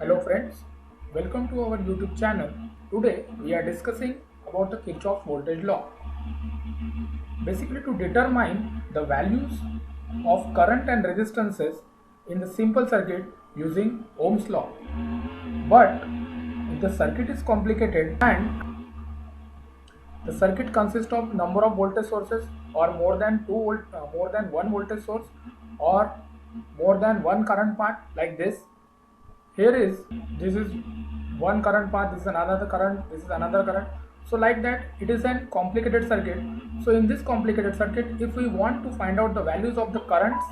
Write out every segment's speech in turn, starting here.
Hello friends, welcome to our YouTube channel. Today we are discussing about the Kirchhoff voltage law. Basically to determine the values of current and resistances in the simple circuit using Ohm's law. But if the circuit is complicated and the circuit consists of number of voltage sources or more than one voltage source or more than one current path like this is one current path, this is another current, this is another current, so like that it is a complicated circuit. So in this complicated circuit, if we want to find out the values of the currents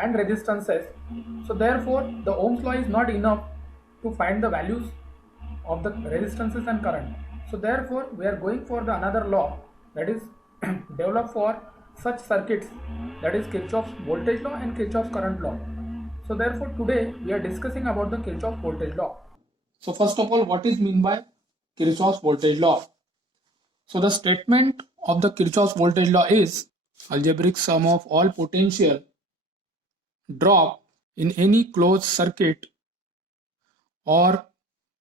and resistances, so therefore the Ohm's law is not enough to find the values of the resistances and current. So therefore we are going for the another law that is developed for such circuits, that is Kirchhoff's voltage law and Kirchhoff's current law. So therefore today we are discussing about the Kirchhoff voltage law. So first of all, what is meant by Kirchhoff's voltage law? So the statement of the Kirchhoff's voltage law is algebraic sum of all potential drop in any closed circuit or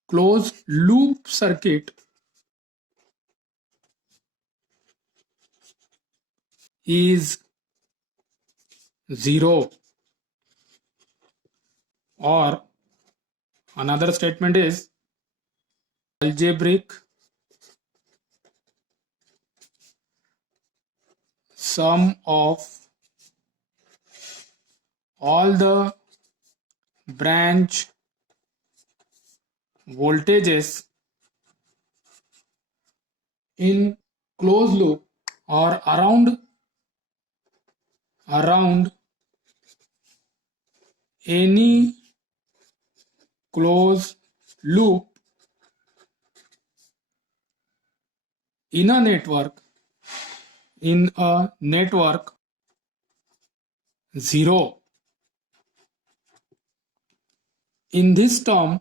closed loop circuit is 0. Or another statement is algebraic sum of all the branch voltages in closed loop or around any closed loop in a network 0. In this term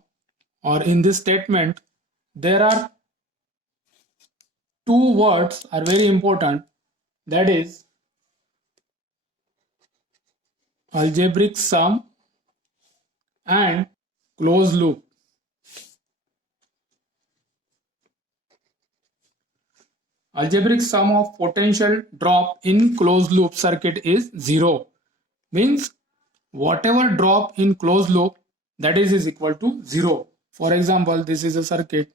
or in this statement, there are two words are very important, that is algebraic sum and closed loop. Algebraic sum of potential drop in closed loop circuit is 0. Means whatever drop in closed loop, that is equal to 0. For example, this is a circuit.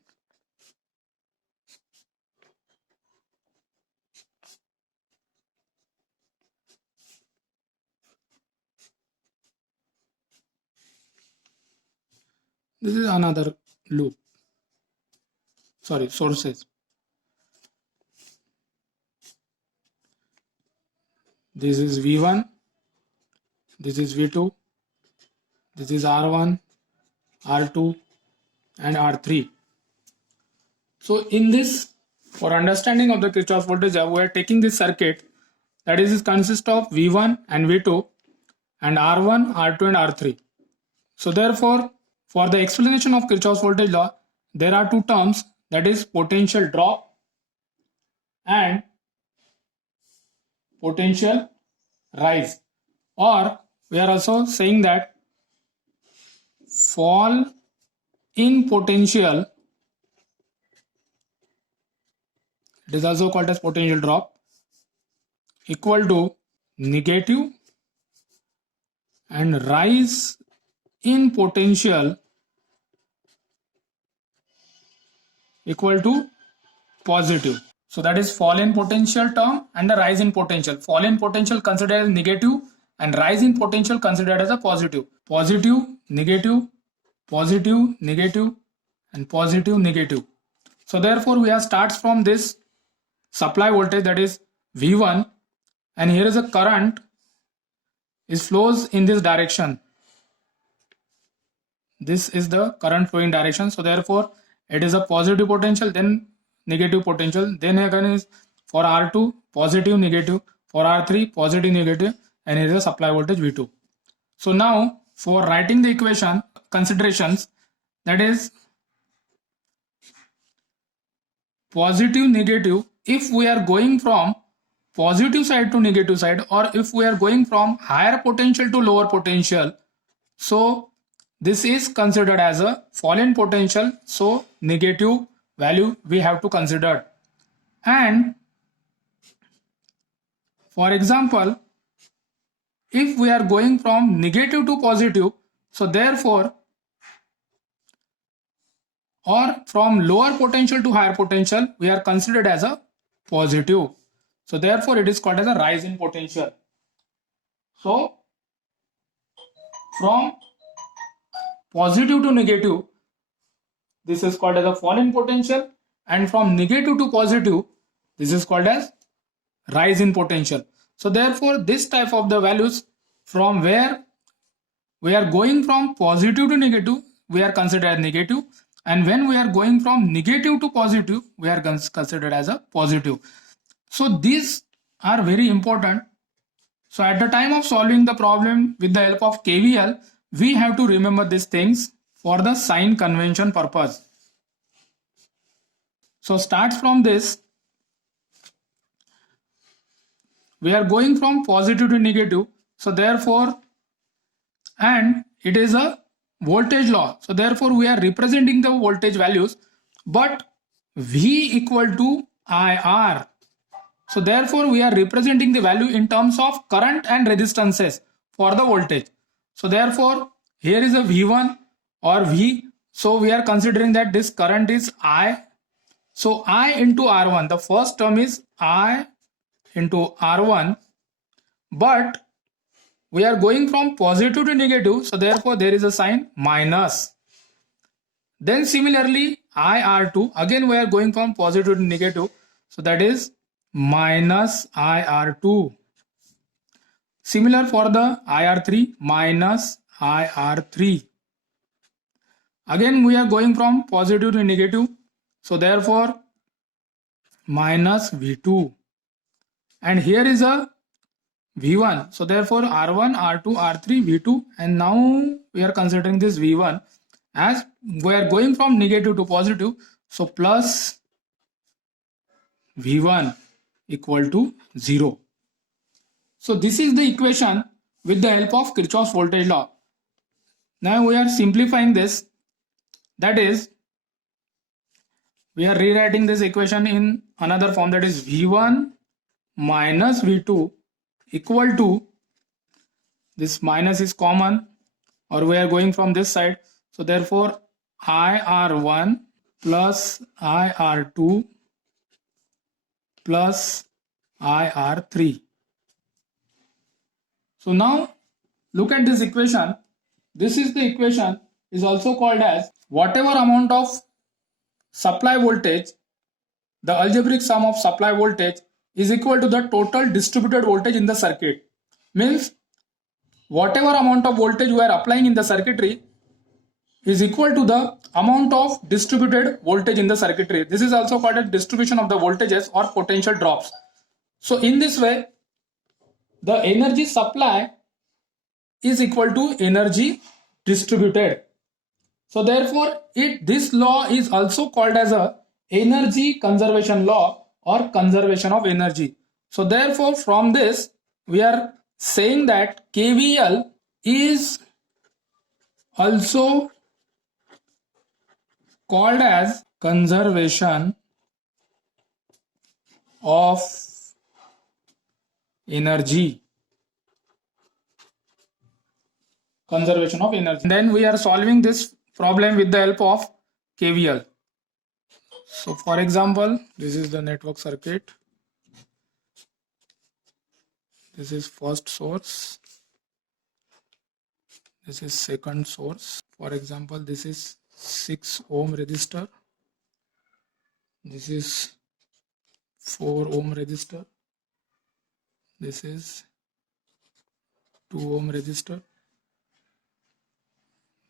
This is another loop. Sorry, sources. This is V1, this is V2, this is R1, R2 and R3. So in this, for understanding of the Kirchhoff's voltage law, we are taking this circuit, that is consists of V1 and V2 and R1, R2 and R3. So therefore, for the explanation of Kirchhoff's voltage law, there are two terms, that is potential drop and potential rise, or we are also saying that fall in potential, it is also called as potential drop, equal to negative, and rise in potential equal to positive. So that is fall in potential term and the rise in potential. Fall in potential considered as negative and rise in potential considered as a positive. Positive, negative, positive, negative and positive, negative. So therefore we have starts from this supply voltage, that is V1, and here is a current is flows in this direction. This is the current flowing direction. So therefore it is a positive potential, then negative potential, then again is for R2 positive, negative, for R3 positive, negative, and here is a supply voltage V2. So now for writing the equation considerations, that is positive, negative, if we are going from positive side to negative side, or if we are going from higher potential to lower potential, so this is considered as a fall in potential, so negative value we have to consider. And for example, if we are going from negative to positive, so therefore, or from lower potential to higher potential, we are considered as a positive. So therefore, it is called as a rise in potential. So from positive to negative, this is called as a fall in potential, and from negative to positive, this is called as rise in potential. So therefore, this type of the values from where we are going from positive to negative, we are considered as negative, and when we are going from negative to positive, we are considered as a positive. So these are very important. So at the time of solving the problem with the help of KVL, we have to remember these things for the sign convention purpose. So start from this. We are going from positive to negative. So therefore, and it is a voltage law. So therefore, we are representing the voltage values, but V equal to IR. So therefore, we are representing the value in terms of current and resistances for the voltage. So therefore, here is a V1 or V. So we are considering that this current is I. So I into R1. The first term is I into R1. But we are going from positive to negative. So therefore, there is a sign minus. Then similarly, IR2. Again, we are going from positive to negative. So that is minus IR2. Similar for the IR3, minus IR3. Again, we are going from positive to negative. So therefore, minus V2. And here is a V1. So therefore, R1, R2, R3, V2. And now we are considering this V1 as we are going from negative to positive. So plus V1 equal to 0. So this is the equation with the help of Kirchhoff's voltage law. Now we are simplifying this. That is, we are rewriting this equation in another form, that is V1 minus V2 equal to, this minus is common, or we are going from this side. So therefore, IR1 plus IR2 plus IR3. So now look at this equation. This is the equation is also called as whatever amount of supply voltage, the algebraic sum of supply voltage is equal to the total distributed voltage in the circuit. Means whatever amount of voltage we are applying in the circuitry is equal to the amount of distributed voltage in the circuitry. This is also called a distribution of the voltages or potential drops. So in this way, the energy supply is equal to energy distributed. So therefore, this law is also called as a energy conservation law or conservation of energy. So therefore, from this, we are saying that KVL is also called as conservation of energy. Conservation of energy. Then we are solving this problem with the help of KVL. So for example, this is the network circuit. This is first source. This is second source. For example, this is 6 ohm resistor. This is 4 ohm resistor. This is 2 ohm resistor.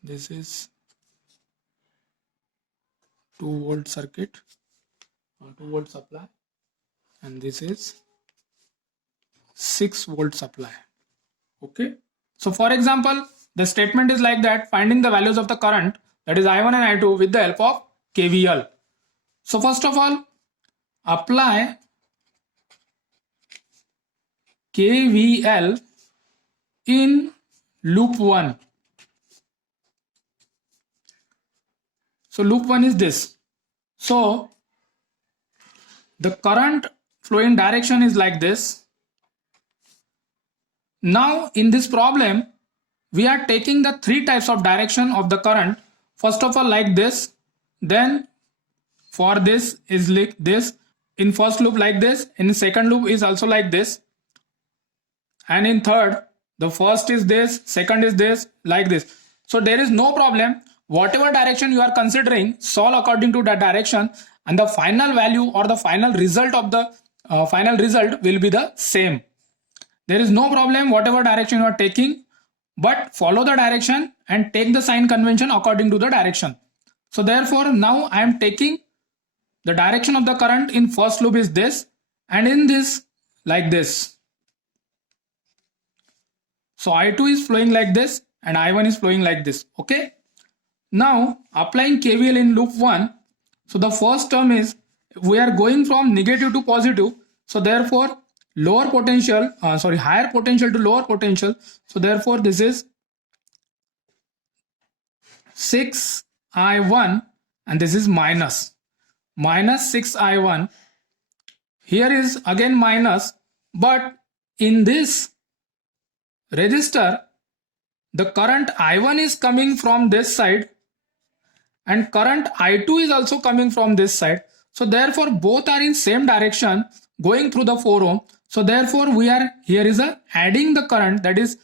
This is 2 volt circuit or 2 volt supply, and this is 6 volt supply. Okay. So for example, the statement is like that: finding the values of the current, that is I1 and I2, with the help of KVL. So first of all, apply KVL in loop 1. So loop 1 is this. So the current flowing direction is like this. Now in this problem, we are taking the three types of direction of the current. First of all, like this, then for this is like this, in first loop like this, in second loop is also like this, and in third, the first is this, second is this, like this. So there is no problem. Whatever direction you are considering, solve according to that direction, and the final value or the final result of the final result will be the same. There is no problem whatever direction you are taking, but follow the direction and take the sign convention according to the direction. So therefore now I am taking the direction of the current in first loop is this, and in this like this. So I2 is flowing like this and I1 is flowing like this. Okay. Now applying KVL in loop 1. So the first term is we are going from negative to positive. So therefore higher potential to lower potential. So therefore this is 6I1 and this is minus 6I1. Here is again minus, but in this resistor the current I1 is coming from this side and current I2 is also coming from this side. So therefore both are in same direction going through the 4 ohm. So therefore we are here is a adding the current, that is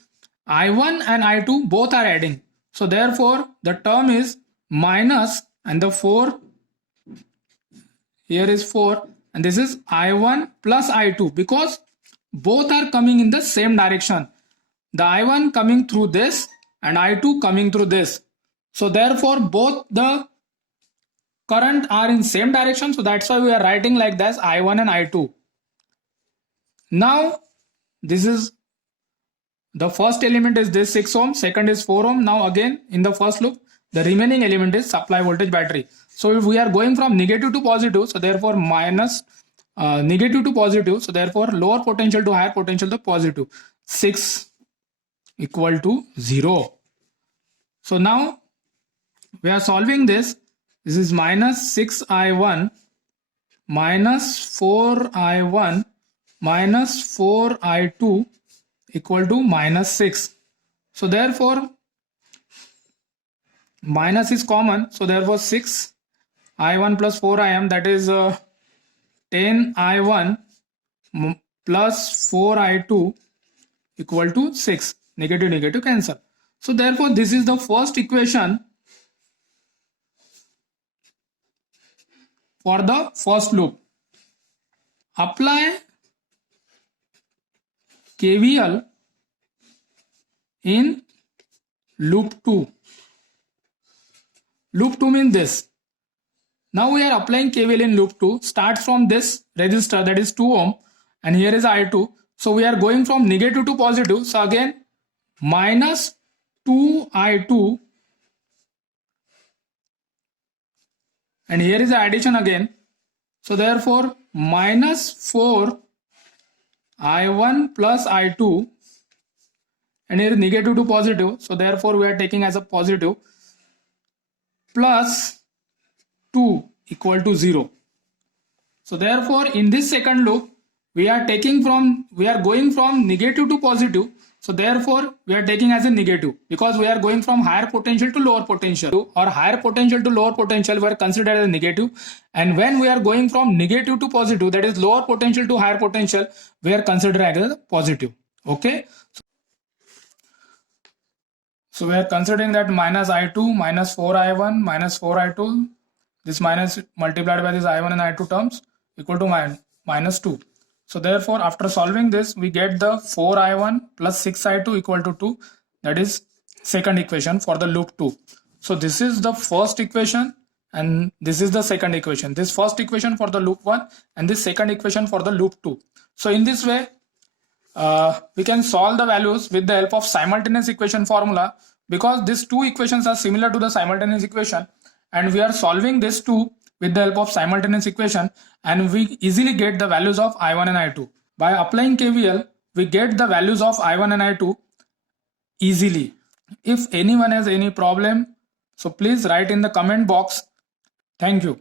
I1 and I2 both are adding. So therefore the term is minus and the 4 here is 4 and this is I1 plus I2 because both are coming in the same direction. The I1 coming through this and I2 coming through this. So therefore both the current are in same direction. So that's why we are writing like this I1 and I2. Now this is the first element is this 6 ohm, second is 4 ohm. Now again in the first loop the remaining element is supply voltage battery. So if we are going from negative to positive, so therefore minus negative to positive, so therefore lower potential to higher potential to positive. 6 equal to 0. So now we are solving this. This is minus 6I1 minus 4I1 minus 4I2 equal to minus 6. So therefore minus is common. So therefore 6I1 plus 4I1, that is 10I1 plus 4I2 equal to 6. Negative negative cancel. So therefore this is the first equation for the first loop. Apply KVL in loop 2. Loop 2 means this. Now we are applying KVL in loop 2. Starts from this resistor, that is 2 ohm, and here is I2. So we are going from negative to positive. So again minus 2I2 and here is the addition again. So therefore minus 4I1 plus I2 and here is negative to positive. So therefore we are taking as a positive plus 2 equal to 0. So therefore in this second loop we are going from negative to positive. So therefore we are taking as a negative because we are going from higher potential to lower potential, or higher potential to lower potential we are considered as a negative, and when we are going from negative to positive, that is lower potential to higher potential, we are considered as a positive. Okay. So we are considering that minus I2 minus 4I1 minus 4I2, this minus multiplied by this I1 and I2 terms equal to minus 2. So therefore after solving this we get the 4I1 plus 6I2 equal to 2. That is second equation for the loop 2. So this is the first equation and this is the second equation. This first equation for the loop 1 and this second equation for the loop 2. So in this way we can solve the values with the help of simultaneous equation formula, because these two equations are similar to the simultaneous equation, and we are solving this two with the help of simultaneous equation, and we easily get the values of I1 and I2. By applying KVL, we get the values of I1 and I2 easily. If anyone has any problem, so please write in the comment box. Thank you.